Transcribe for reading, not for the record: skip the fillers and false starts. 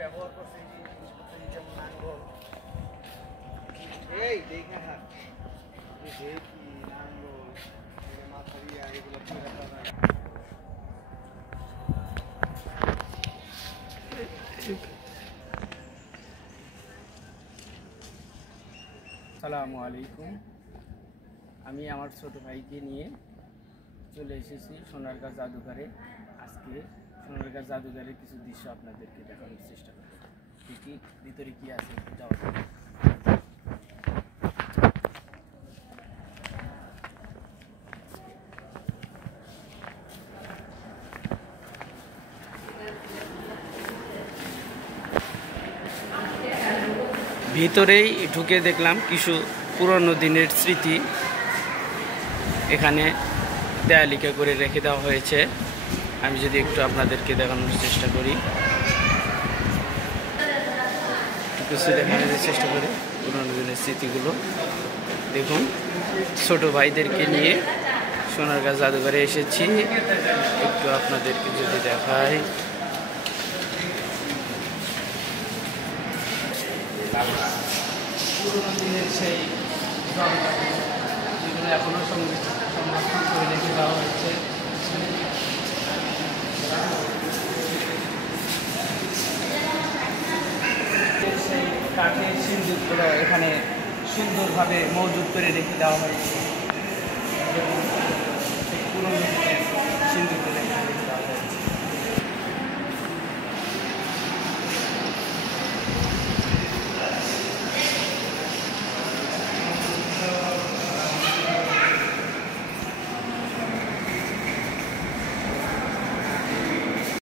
ব্যবহার করছে এই জিনিসপত্র যেমন নাঙ্গল এই দেখে হ্যাঁ কি নাঙ্গল মাথারিয়া এগুলো আসসালামু আলাইকুম। আমি আমার ছোট ভাইকে নিয়ে চলে এসেছি সোনারগাঁ জাদুঘরে। আজকে সোনারগাঁ জাদুঘরের কিছু দৃশ্য আপনাদেরকে দেখানোর চেষ্টা করব। কি ভিতরে কি আছে যাওয়া যাক। ভিতরেই ঢুকে দেখলাম কিছু পুরনো দিনের স্মৃতি এখানে দেয়ালিকা করে রেখে দেওয়া হয়েছে। আমি যদি একটু আপনাদেরকে দেখানোর চেষ্টা করি, কিছু দেখানোর চেষ্টা করি পুরনো দিনের স্মৃতিগুলো। দেখুন, ছোট ভাইদেরকে নিয়ে সোনারগাঁ জাদুঘরে এসেছি। একটু আপনাদেরকে যদি দেখাই, পুরোনো দিনের সেই যেগুলো এখনও সংরক্ষণ করে রেখে দেওয়া হয়েছে। সেই কাঠের সিন্দুকগুলো এখানে সুন্দরভাবে মজুত করে রেখে দেওয়া হয়েছে। পুরোনো